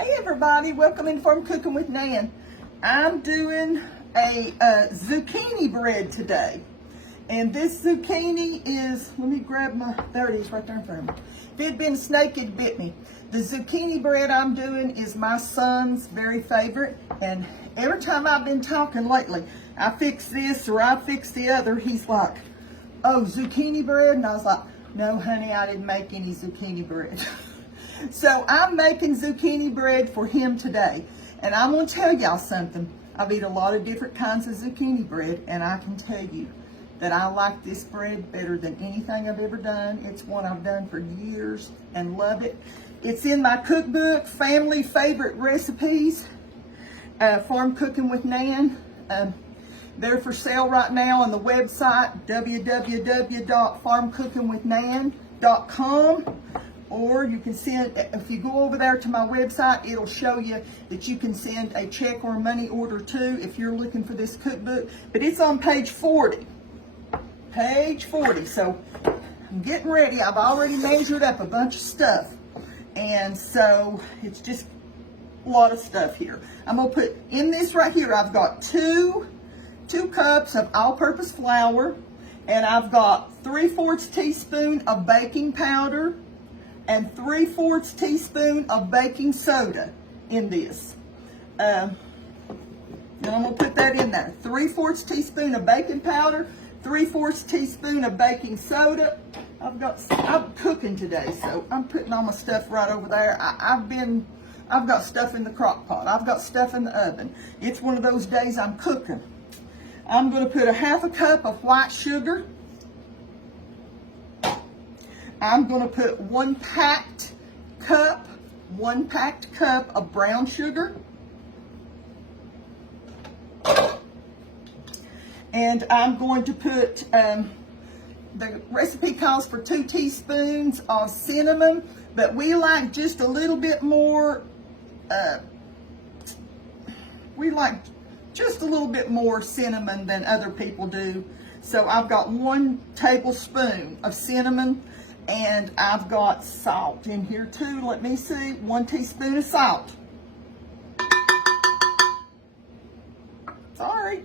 Hey everybody, welcome in Farm Cooking with Nan. I'm doing a zucchini bread today. And this zucchini is, let me grab my, there it is right there in front of me. If it had been a snake, it bit me. The zucchini bread I'm doing is my son's very favorite. And every time I've been talking lately, I fix this or I fix the other, he's like, oh, zucchini bread? And I was like, no honey, I didn't make any zucchini bread. So I'm making zucchini bread for him today. And I'm going to tell y'all something. I've eaten a lot of different kinds of zucchini bread, and I can tell you that I like this bread better than anything I've ever done. It's one I've done for years and love it. It's in my cookbook, Family Favorite Recipes, Farm Cooking with Nan. They're for sale right now on the website, www.farmcookingwithnan.com. Or you can send, if you go over there to my website, it'll show you that you can send a check or a money order too if you're looking for this cookbook. But it's on page 40. Page 40. So I'm getting ready. I've already measured up a bunch of stuff. And so it's just a lot of stuff here. I'm going to put in this right here, I've got two cups of all-purpose flour. And I've got 3/4 teaspoon of baking powder and 3/4 teaspoon of baking soda in this. And I'm gonna put that in there. 3/4 teaspoon of baking powder, 3/4 teaspoon of baking soda. I'm cooking today, so I'm putting all my stuff right over there. I've got stuff in the crock pot. I've got stuff in the oven. It's one of those days I'm cooking. I'm gonna put a 1/2 cup of white sugar. I'm going to put one packed cup of brown sugar. And I'm going to put, the recipe calls for 2 teaspoons of cinnamon, but we like just a little bit more, cinnamon than other people do. So I've got 1 tablespoon of cinnamon. And I've got salt in here too. Let me see, 1 teaspoon of salt. Sorry.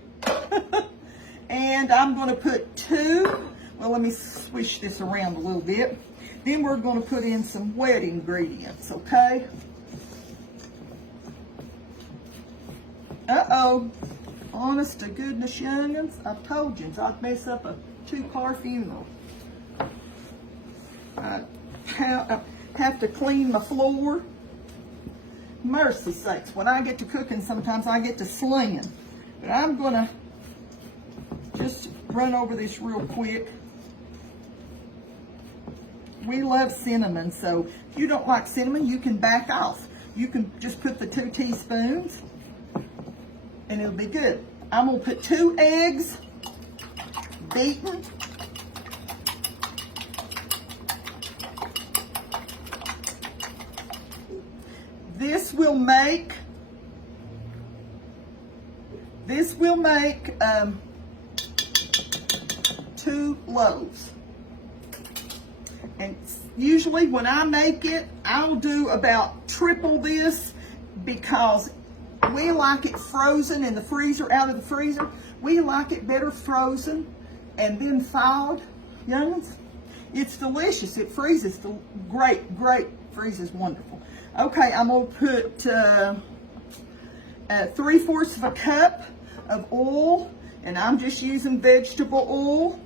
And I'm going to put 2, well, let me swish this around a little bit. Then we're going to put in some wet ingredients, okay? Uh-oh. Honest to goodness, young'uns, I told you I'd mess up a 2-car funeral. I have to clean my floor. Mercy sakes, when I get to cooking, sometimes I get to slinging. But I'm gonna just run over this real quick. We love cinnamon, so if you don't like cinnamon, you can back off. You can just put the 2 teaspoons and it'll be good. I'm gonna put 2 eggs, beaten. This will make 2 loaves. And usually when I make it, I'll do about triple this because we like it frozen in the freezer, out of the freezer. We like it better frozen and then thawed, young'uns. It's delicious. It freezes great, freezes wonderful. Okay, I'm gonna put 3/4 of a cup of oil, and I'm just using vegetable oil.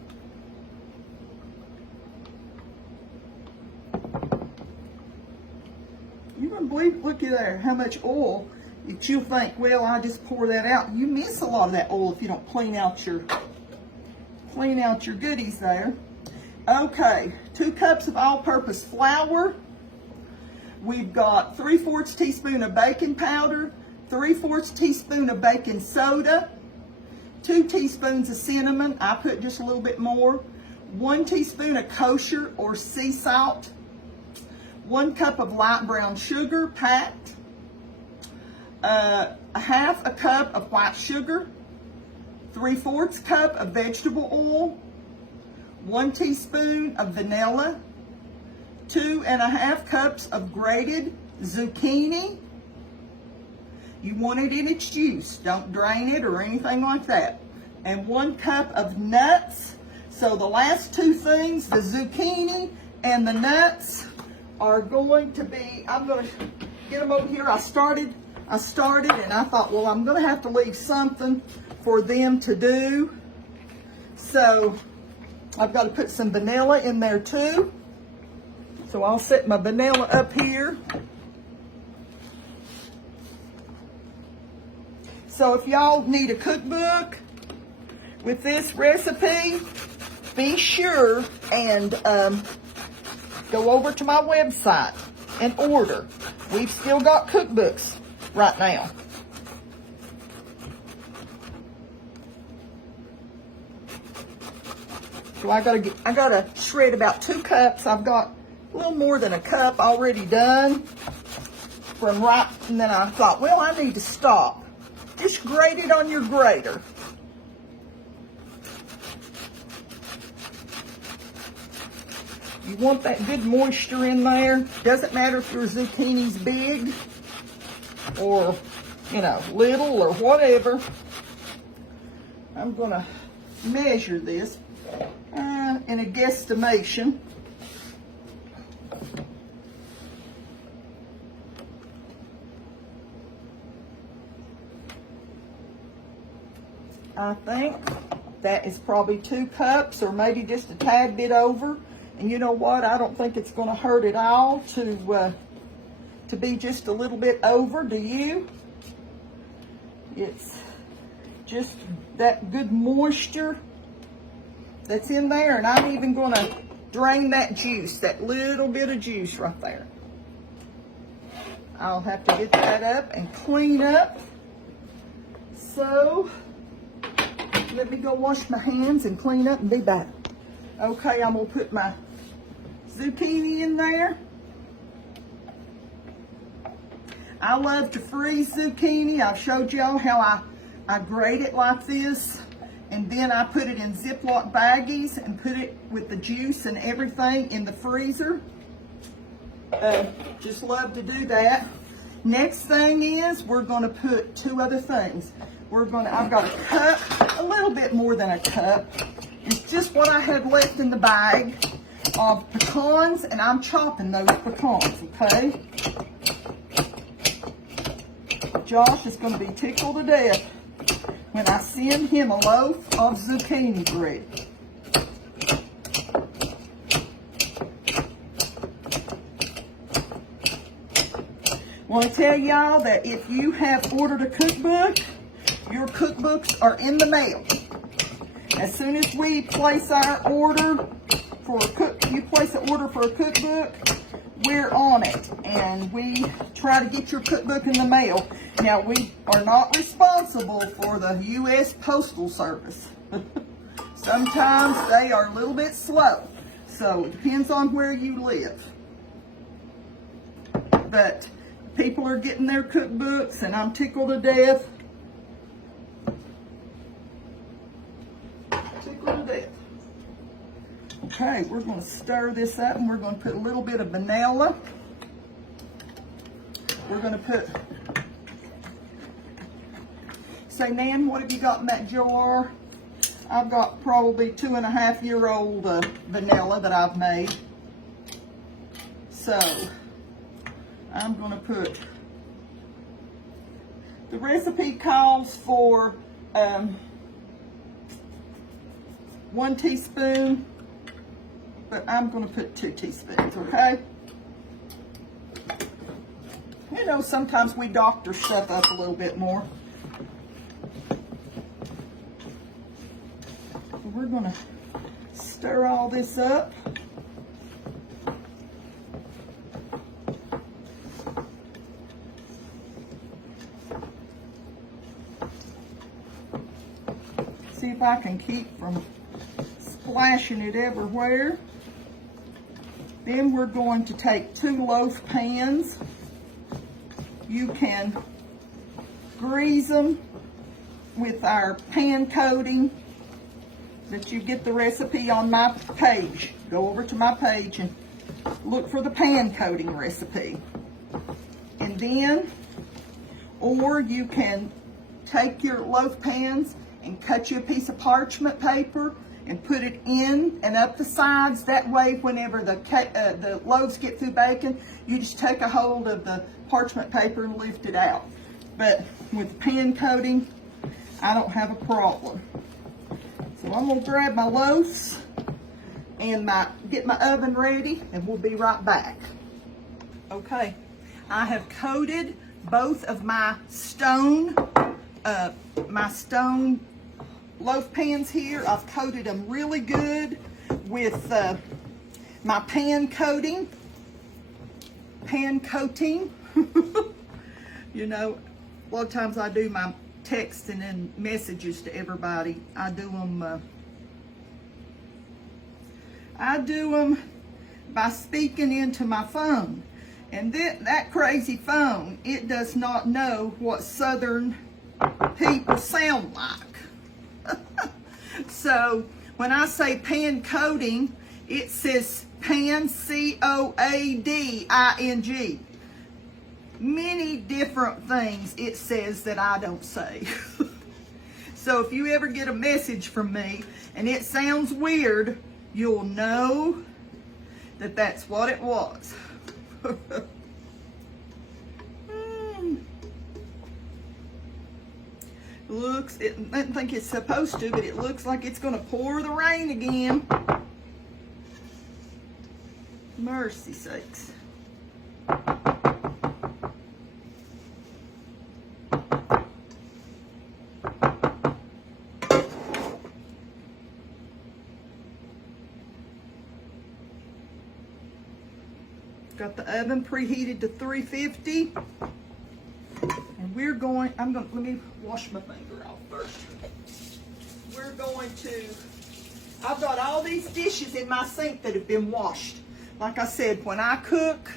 You wouldn't believe, look at there, how much oil. If you'll think, well, I just pour that out. You miss a lot of that oil if you don't clean out your goodies there. Okay, 2 cups of all-purpose flour. We've got 3/4 teaspoon of baking powder, 3/4 teaspoon of baking soda, 2 teaspoons of cinnamon. I put just a little bit more. 1 teaspoon of kosher or sea salt. 1 cup of light brown sugar packed. 1/2 cup of white sugar. 3/4 cup of vegetable oil. 1 teaspoon of vanilla. 2 1/2 cups of grated zucchini. You want it in its juice. Don't drain it or anything like that. And 1 cup of nuts. So the last 2 things, the zucchini and the nuts, are going to be, I'm going to get them over here. I started and I thought, well, I'm going to have to leave something for them to do. So I've got to put some vanilla in there too. So I'll set my vanilla up here. So if y'all need a cookbook with this recipe, be sure and go over to my website and order. We've still got cookbooks right now. So I gotta shred about 2 cups. I've got a little more than a cup already done and then I thought, well, I need to stop. Just grate it on your grater. You want that good moisture in there. Doesn't matter if your zucchini's big or, you know, little or whatever. I'm gonna measure this in a guesstimation. I think that is probably 2 cups or maybe just a tad bit over. And you know what? I don't think it's going to hurt at all to be just a little bit over. Do you? It's just that good moisture that's in there. And I'm even going to drain that juice, that little bit of juice right there. I'll have to get that up and clean up. So let me go wash my hands and clean up and be back. Okay, I'm gonna put my zucchini in there. I love to freeze zucchini. I've showed y'all how I grate it like this, and then I put it in Ziploc baggies and put it with the juice and everything in the freezer. Just love to do that. Next thing is we're gonna put 2 other things. I've got a cup, a little bit more than a cup. It's just what I had left in the bag of pecans, and I'm chopping those pecans, okay? Josh is going to be tickled to death when I send him a loaf of zucchini bread. I want to tell y'all that if you have ordered a cookbook, your cookbooks are in the mail. As soon as we place our order for you place an order for a cookbook, we're on it, and we try to get your cookbook in the mail. Now, we are not responsible for the U.S. Postal Service. Sometimes they are a little bit slow, so it depends on where you live. But people are getting their cookbooks, and I'm tickled to death. Okay, we're going to stir this up, and we're going to put a little bit of vanilla. We're going to put, say, Nan, what have you got in that jar? I've got probably 2.5-year-old vanilla that I've made. So, I'm going to put, the recipe calls for 1 teaspoon, but I'm going to put 2 teaspoons, okay? You know, sometimes we doctor stuff up a little bit more. So we're going to stir all this up. See if I can keep from splashing it everywhere. Then we're going to take 2 loaf pans. You can grease them with our pan coating that you get the recipe on my page. Go over to my page and look for the pan coating recipe. And then or you can take your loaf pans and cut you a piece of parchment paper and put it in and up the sides. That way, whenever the loaves get through baking, you just take a hold of the parchment paper and lift it out. But with pan coating, I don't have a problem. So I'm gonna grab my loaves and get my oven ready, and we'll be right back. Okay, I have coated both of my stone loaf pans here. I've coated them really good with my pan coating. You know, a lot of times I do my texting and messages to everybody. I do them by speaking into my phone. And that crazy phone, it does not know what Southern people sound like. So when I say pan coating, it says pan, C-O-A-D-I-N-G. Many different things it says that I don't say. So if you ever get a message from me and it sounds weird, you'll know that that's what it was. I don't think it's supposed to, but it looks like it's going to pour the rain again. Mercy sakes. Got the oven preheated to 350. And let me wash my finger off first. I've got all these dishes in my sink that have been washed. Like I said, when I cook,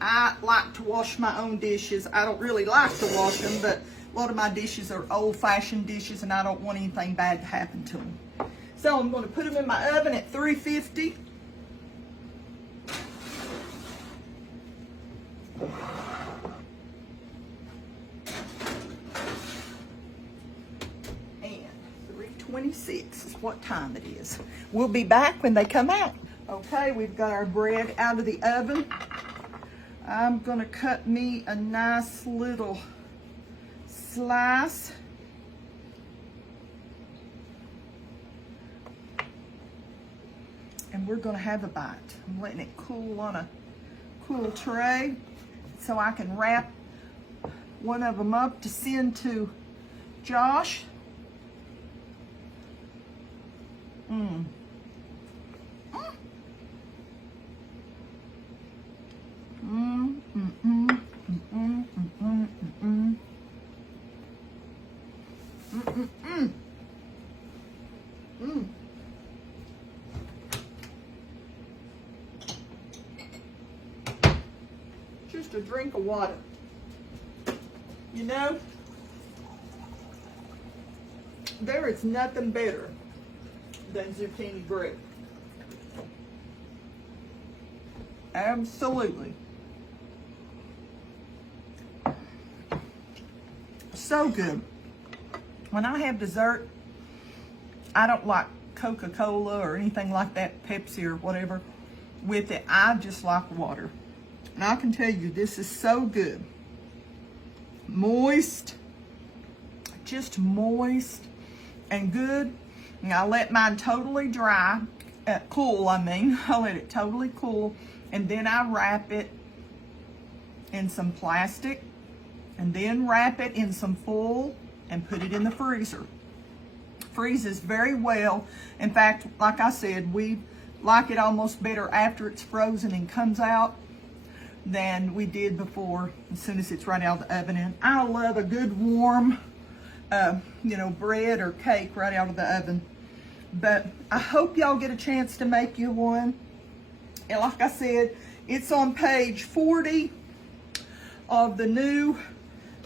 I like to wash my own dishes. I don't really like to wash them, but a lot of my dishes are old-fashioned dishes and I don't want anything bad to happen to them. So I'm going to put them in my oven at 350. And 326 is what time it is. We'll be back when they come out. Okay, we've got our bread out of the oven. I'm gonna cut me a nice little slice. And we're gonna have a bite. I'm letting it cool on a cool tray so I can wrap one of them up to send to Josh. Just a drink of water. You know, there is nothing better than zucchini bread. Absolutely. So good. When I have dessert, I don't like Coca-Cola or anything like that, Pepsi or whatever with it. I just like water. And I can tell you, this is so good. Moist, just moist and good. And I let mine totally dry, cool I mean. I let it totally cool. And then I wrap it in some plastic and then wrap it in some foil and put it in the freezer. Freezes very well. In fact, like I said, we like it almost better after it's frozen and comes out than we did before, as soon as it's right out of the oven. And I love a good warm, bread or cake right out of the oven. But I hope y'all get a chance to make you one. And like I said, it's on page 40 of the new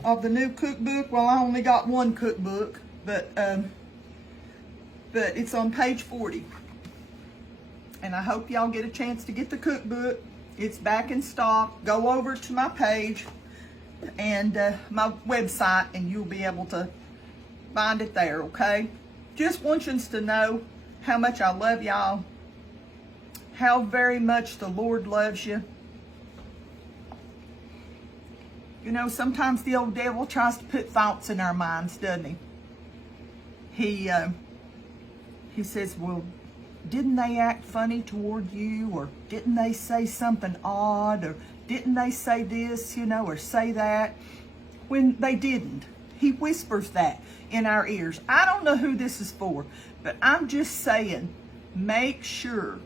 cookbook. Well, I only got one cookbook, but it's on page 40. And I hope y'all get a chance to get the cookbook. It's back in stock. Go over to my page, and my website, and you'll be able to find it there, okay? Just want you to know how much I love y'all, how very much the Lord loves you. You know, sometimes the old devil tries to put thoughts in our minds, doesn't he? He says, well, didn't they act funny toward you? Or didn't they say something odd? Or didn't they say this, you know, or say that? When they didn't. He whispers that in our ears. I don't know who this is for, but I'm just saying, make sure.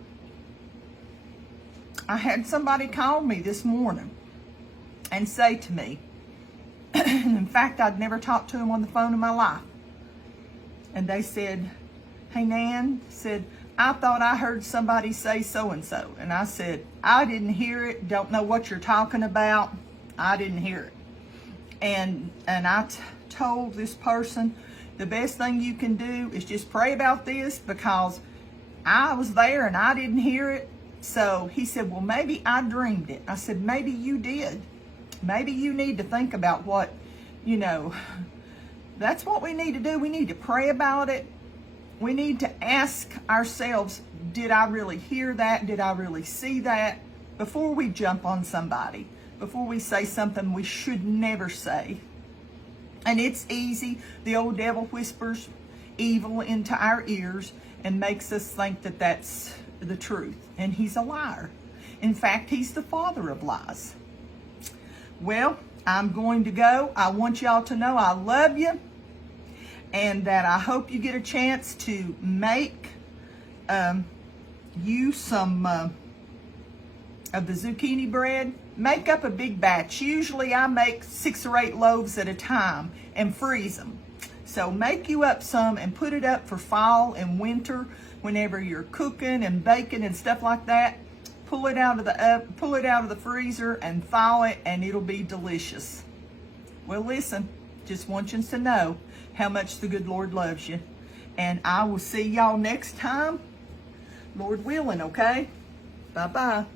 I had somebody call me this morning and say to me, in fact, I'd never talked to him on the phone in my life. And they said, hey, Nan, said, I thought I heard somebody say so-and-so. And I said, I didn't hear it. Don't know what you're talking about. I didn't hear it. And I told this person, the best thing you can do is just pray about this, because I was there and I didn't hear it. So he said, well, maybe I dreamed it. I said, maybe you did. Maybe you need to think about what, you know, that's what we need to do. We need to pray about it. We need to ask ourselves, did I really hear that? Did I really see that? Before we jump on somebody, before we say something we should never say. And it's easy. The old devil whispers evil into our ears and makes us think that that's the truth. And he's a liar. In fact, he's the father of lies. Well, I'm going to go. I want y'all to know I love you, and that I hope you get a chance to make you some of the zucchini bread. Make up a big batch. Usually I make 6 or 8 loaves at a time and freeze them. So make you up some and put it up for fall and winter whenever you're cooking and baking and stuff like that. Pull it out of the freezer and thaw it, and it'll be delicious. Well, listen, just want you to know how much the good Lord loves you. And I will see y'all next time, Lord willing, okay? Bye-bye.